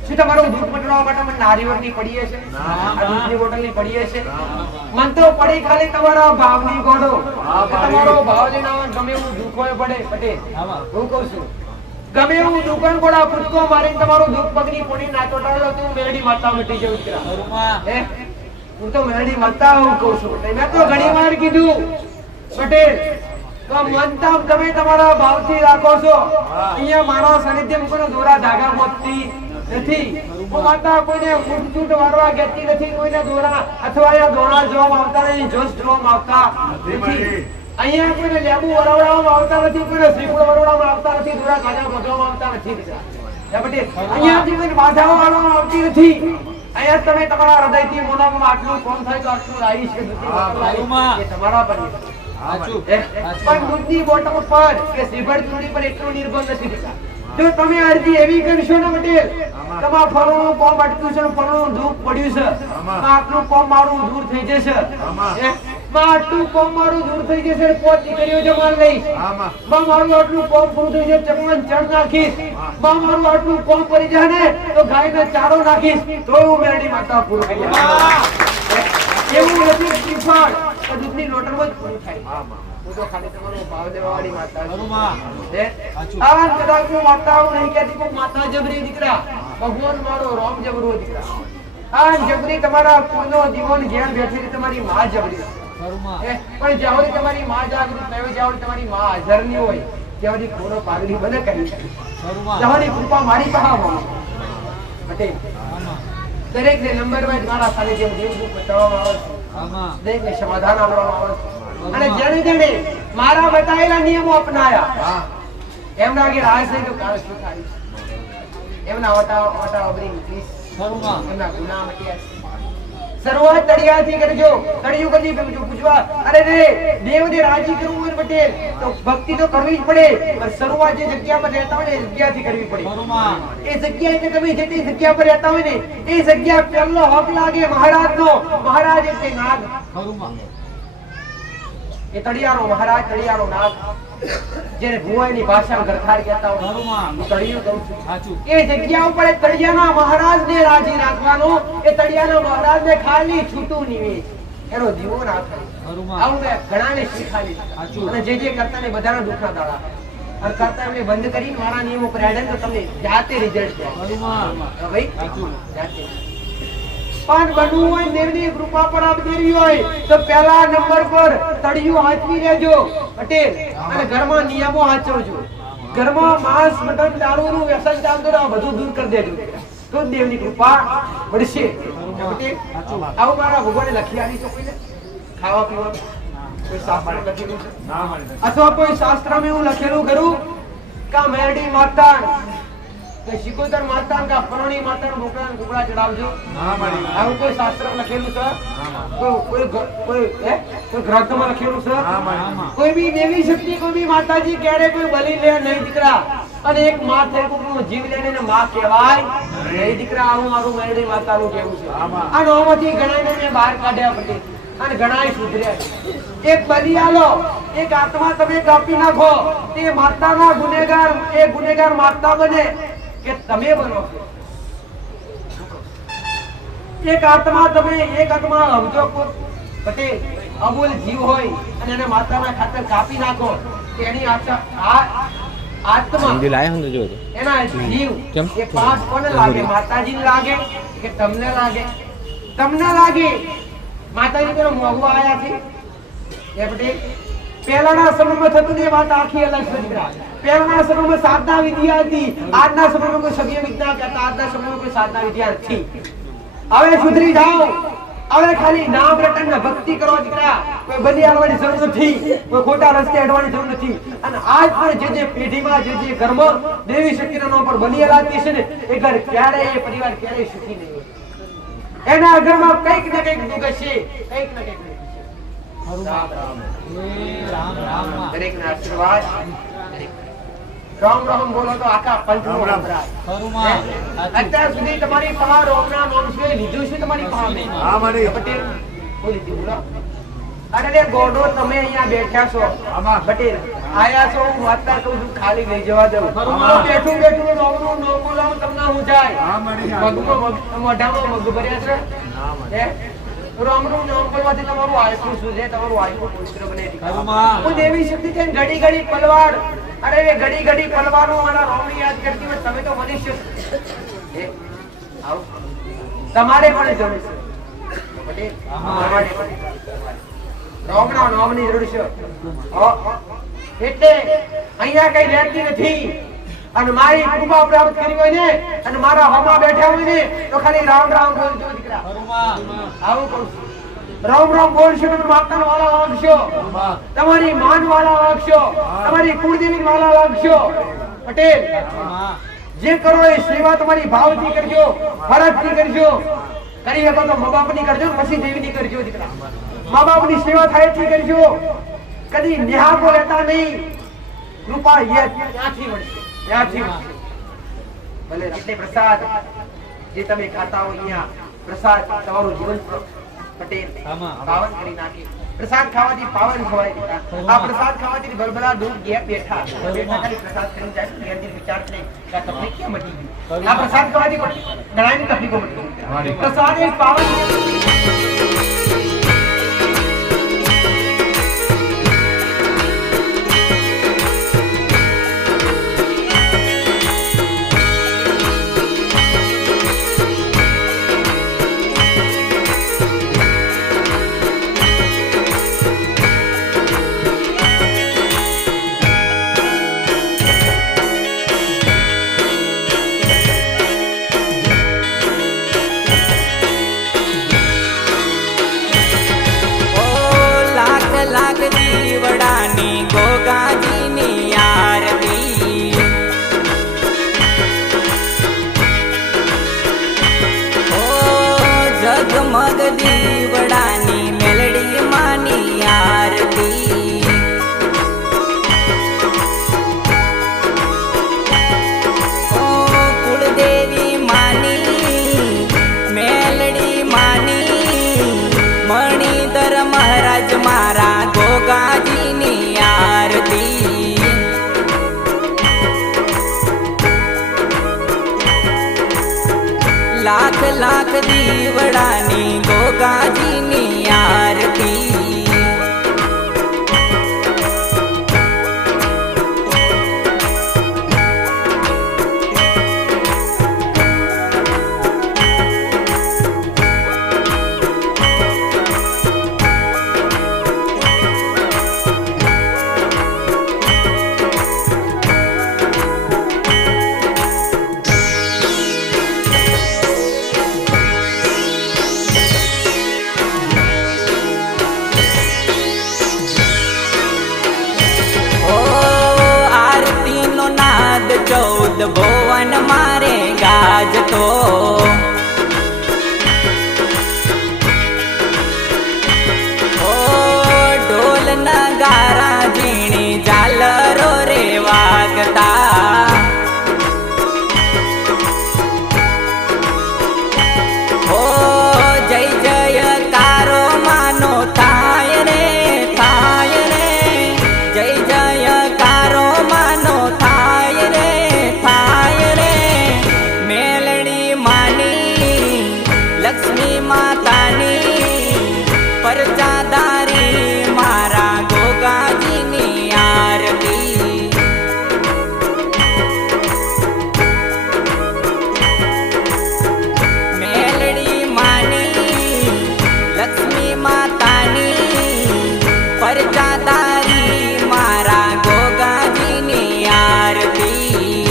શું તમારું દુઃખ મટાડવા માટે મને નારીઓરની પડીએ છે, દૂધની બોટલની પડીએ છે? મન તો પડી ખાલી તમારા ભાવની ગોડો. તમારો ભાવ લઈને ગમે એવું દુઃખ હોય પડે પટેલ. હું કહું છું ગમે એવું દુકાન ગોળા ફૂટકો મારીને તમારું દુઃખ પગની પોડી ના ચોટાડો તો મેરડી માતા મટી જવું દીકરા. હું તો મેરડી માતા હું કહું છું. મેં તો ઘણી વાર કીધું પટેલ મનતા તમે તમારા ભાવથી રાખો છો. અહીંયા મારા સાનિધ્ય મૂકીને દોરા ધાગા મોતતી નથી. હું માતા કોઈને મૂઠ વારવા કહેતી નથી, કોઈને દોરા અથવા અહીંયા દોરા જોવામાં આવતા નથી, જોશ જોવામાં આવતા નથી. અહીંયા કોઈને લેબુ વરવડાવવામાં આવતા નથી, કોઈને શ્રીફળ વરવડાવવામાં આવતા નથી, દોરા ધાગા મોઢવામાં આવતા નથી. અહીંયાથી કોઈને બાધાઓ આવવામાં આવતી નથી. અહીંયા તમે તમારા હૃદયથી મોનામાં આટલું કોણ થાય તો આટલું લાવીશ કે તમારા પર પણ દૂધની બોટલ પર કે શ્રીફળ ચૂડી પર એટલું નિર્ભર નથી દીકરા. જો તમે અરજી એવી કરશો ને પટેલ તમારા ફળોનું કોમ અટક્યું છે, ફળોનું દુઃખ પડ્યું છે, આટલું કોમ મારું દૂર થઈ જશે, આટલું કોમ મારું દૂર થઈ જશે, પોત દીકરીઓ જમાલ લઈશ, મારું આટલું કોમ પૂરું થઈ જશે, ચકવાન ચણ નાખીશ, મારું આટલું કોમ પડી જાય ને તો ગાયને ચારો નાખીશ તો હું મેરડી માતા પૂરું કરી એવું નથી. શ્રીફળ દૂધની લોટરમાં જ પૂરું થાય. હું તો ખાલી તમારો ભાવ દેવાવાળી માતા છું. આ કદાચ હું માતા નહીં કહેતી પણ માતા જબરી દીકરા. ભગવાન મારો રામ જબરો દીકરા. આ જબરી તમારા કુળનો દીવોન ઘેર બેઠેલી તમારી માં જબરી. પણ જ્યાં તમારી માં જાગૃત થયો, જ્યાં તમારી માં હાજર નહીં હોય ત્યાં કોનો પાઘડી બને કરી જવાની કૃપા મારી પાસે પટેલ. દરેક ને નંબર વાઇઝ મારા સાથે જેમ દેવ દુઃખ બતાવવામાં આવે છે, દરેક ને સમાધાન આપવામાં આવે છે. અને જેને જેને મારા બતાવેલા નિયમો અપનાયા એમના આગળ રાજ નહીં તો કાળ શું થાય? એમના વટા અબરી પ્લીઝ એમના ગુનાહ મટ્યા. શરૂઆત તળિયાથી કરજો. તળિયું કદી ગમજો પૂછવા અરે રે દેવને રાજી કરવું હોય પટેલ તો ભક્તિ તો કરવી જ પડે, પણ શરૂઆત જે જગ્યા પર રહેતા હોય ને એ જગ્યાથી કરવી પડે. એ જગ્યા એટલે તમે જે જગ્યા પર રહેતા હોય ને એ જગ્યા પહેલો હક લાગે મહારાજનો. મહારાજ એટલે નાગ, એ તળિયાનો મહારાજ, તળિયાનો નાગ, જેને ભુવાઈની ભાષામાં ગરખાર કહેતા હોય. તળિયું કહું છું એ જગ્યા ઉપર તળિયાના મહારાજને રાજી રાખવાનો. એ તળિયાના મહારાજને ખાલી છૂટું નિવેશ એનો દીવો ના થાય. આવું મેં ઘણાને શીખાડી અને જે કરતા ને બધાના દુઃખના દાડા અને કરતા એમને બંધ કરી મારા નિયમો પર હેડે તો તમને જાતે રિઝલ્ટ ભાઈ જાતે. પણ બનવું હોય દેવની કૃપા પર આવતી હોય તો પહેલા નંબર પર તળિયું હાચવી લેજો પટેલ, અને ઘરમાં નિયમો હાચવજો. ઘરમાં માંસ મટન દારૂનું વ્યસન ચાલતું રહે બધું દૂર કરી દેજો તો દેવની કૃપા મળશે. પટેલ આવું મારા ભગવાને લખી આવી છો કોઈને ખાવા પીવા કોઈ શાસ્ત્ર લખેલું છે અથવા કોઈ શાસ્ત્રમાં એવું લખેલું ખરું કા મેરડી માતા કે શિકોતર માતા કા પરણી માતા મોકળા કુકડા ચડાવજો? આવું કોઈ શાસ્ત્ર લખેલું છે? કોઈ ગ્રંથમાં લખેલું છે? કોઈ બી દેવી શક્તિ કોઈ બી માતાજી ક્યારે કોઈ બલિ લે નહીં દીકરા, અને એક માં થઈ કોઈનો જીવ લેને ને માં કહેવાય નહીં દીકરા. આવું મારું મેરડી માતાનું કહેવું છે. આ નોમાંથી ઘણાને મેં બહાર કાઢ્યા પટેલ અને ઘણાય સુધર્યા. એક બલિ આલો, એક આત્મા તમે કાપી નાખો તે માતાના ગુનેગાર, એ ગુનેગાર માતા બને કે તમે બનો? એક આત્મા તમે એક આત્મા સમજો પટેલ અમૂલ જીવ હોય અને એને માતાના ખાતર કાપી નાખો તેની આત્મા એના જીવ એ પાસ કોને લાગે? માતાજીને લાગે કે તમને લાગે? તમને લાગે. માતાજી પેલો મોગવા આયા છે એ પટેલ પહેલાના સમયમાં થતું ને વાત આખી અલગ છે. પહેલાના સમયમાં સાધના વિદ્યા હતી, આજના સમયમાં કોઈ સભ્ય વિદ્યા કહેતા, આજના સમયમાં કોઈ સાધના વિદ્યા નથી. હવે સુધરી જાઓ, હવે ખાલી નામ રટન ને ભક્તિ કરો દીકરા. કોઈ બલિ આલવાની જરૂર નથી, કોઈ ખોટા રસ્તે અડવાની જરૂર નથી. અને આજ પણ જે પેઢીમાં જે ઘરમાં દેવી શક્તિના નામ પર બલિ આલાતી છે ને એ ઘર ક્યારેય એ પરિવાર ક્યારેય સુખી નહીં હોય. એના ઘરમાં કંઈક ને કંઈક દુઃખ છે, કંઈક ને કંઈક. દરેક ના આશીર્વાદ. રામ રામ બોલો તો આખા પંચનો અત્યાર સુધી તમારી પાસે રામના નામ છે લીધું છે તમારી પાસે? પટેલ બોલી દીધું બોલો. અરે ગોડો તમે અહીંયા બેઠા છો પટેલ આયા છો, હું વાતતા કહું છું ખાલી લઈ જવા દઉં. બેઠું બેઠું રામનું નામ બોલાવું તમને હું જાય મોઢામાં મગ ભર્યા છે. રામનું નામ બોલવાથી તમારું આયકું શું છે? તમારું આયકું પવિત્ર બને. હું દેવી શક્તિ છે ઘડી ઘડી પલવાર, અરે ઘડી ઘડી પલવાનો મારા રામની યાદ કરતી હોય. તમે તો મનુષ્ય તમારે પણ જરૂર છે પટેલ, તમારે પણ રામના નામની જરૂર છે. એટલે અહીંયા કઈ રહેતી નથી. અને મારી કૃપા પ્રાપ્ત કરી હોય ને અને મારા હોમાં બેઠા હોય ને તો ખાલી રામ રામ બોલજો દીકરા. આવું કહું છું. રામ રામ બોલશો તો માતાનો વાલા વાગશો, તમારી માન વાલા વાગશો, તમારી કુળદેવી વાલા વાગશો. પટેલ જે કરો એ સેવા તમારી ભાવથી કરજો, ફરજથી કરજો. કરી શકો તો મા બાપની કરજો, પછી દેવીની કરજો દીકરા. મા બાપની સેવા થાય એટલી કરજો. કદી નિહાકો લેતા નહીં. કૃપા ત્યાંથી મળશે, ત્યાંથી મળશે. ભલે એટલે પ્રસાદ જે તમે ખાતા હો અહીંયા પ્રસાદ તમારું જીવન પટેલ પાવન કરી નાખે. પ્રસાદ ખાવાથી પાવન ખવાય દીકરા. આ પ્રસાદ ખાવાથી બલબલા દૂર ગયા બેઠા ખાલી પ્રસાદ કરીને જાય તો ઘેરથી વિચાર કરે કે આ તકલીફ કેમ મટી ગઈ? આ પ્રસાદ ખાવાથી ઘણાની તકલીફો મટી ગઈ. પ્રસાદ એક પાવન દીવડાની મેલડી માની આરતી ઓ કુળદેવી માની મેલડી માની મણિધર મહારાજ મારા ગોગાજીની આરતી લાખ લાખ દીવડાની ગોગાજીની આરતી ચૌદ ભુવન મારે ગાજતો ઓ ઢોલ નગારા ઝીણી ઝાલરો રે વાગતા ઓ જય જયકારો માનો થાય રે જય જયકારો માનો થાય રે મેલડી માની લક્ષ્મી માતાની પરચાદારી મારા ગોગાજીની આરતી મેલડી માની લક્ષ્મી માતાની પરચાદારી મારા ગોગાજીની આરતી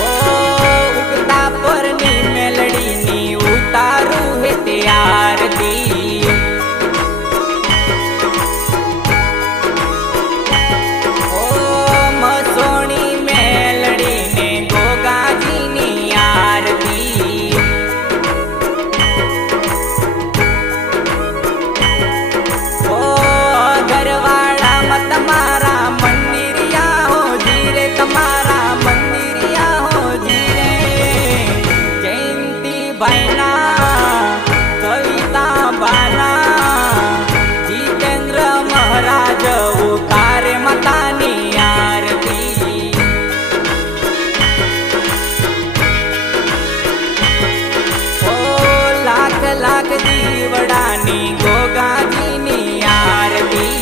ઓ ઉગતા પરની મેલડીની ઉતારું હે તે આરતી ઓ મસોણી મેલડીને ગોગાજીની આરતી ઓ ઘરવાળા મત તમારા મંદિરિયા હો ધીરે તમારા મંદિરિયા હો ધીરે જયંતી ભાઈના કવિતા બાના જીતેન્દ્ર મહારાજ ઉતારે માતાની આરતી ઓ લાખ લાખ દીવડાની ગોગાજીની આરતી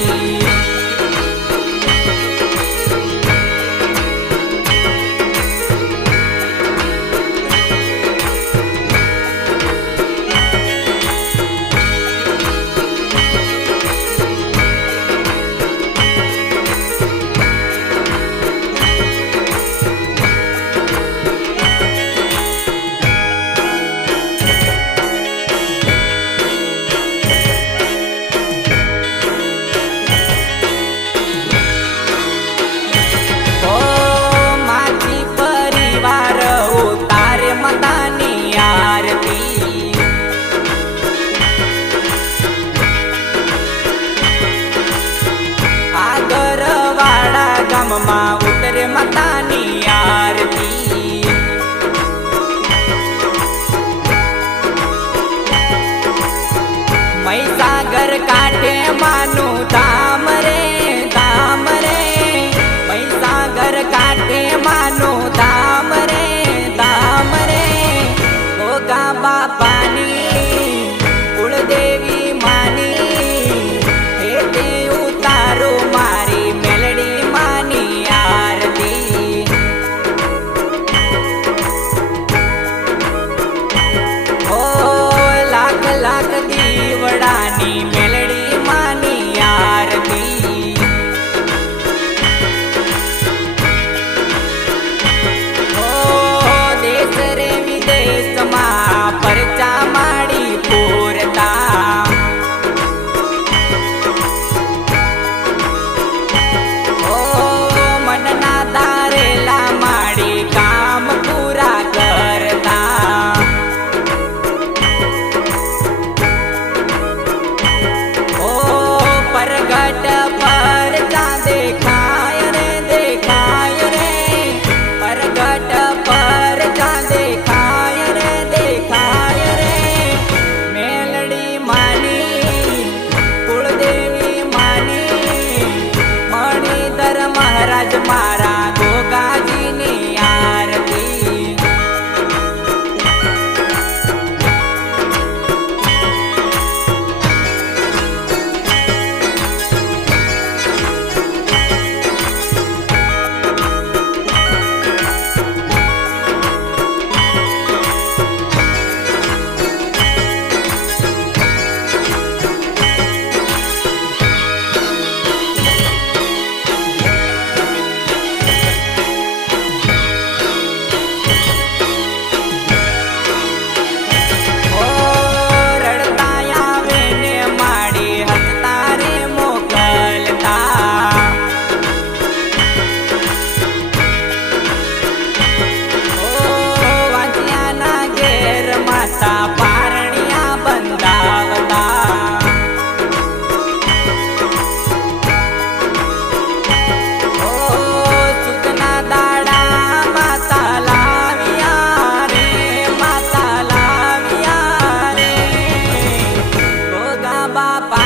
પા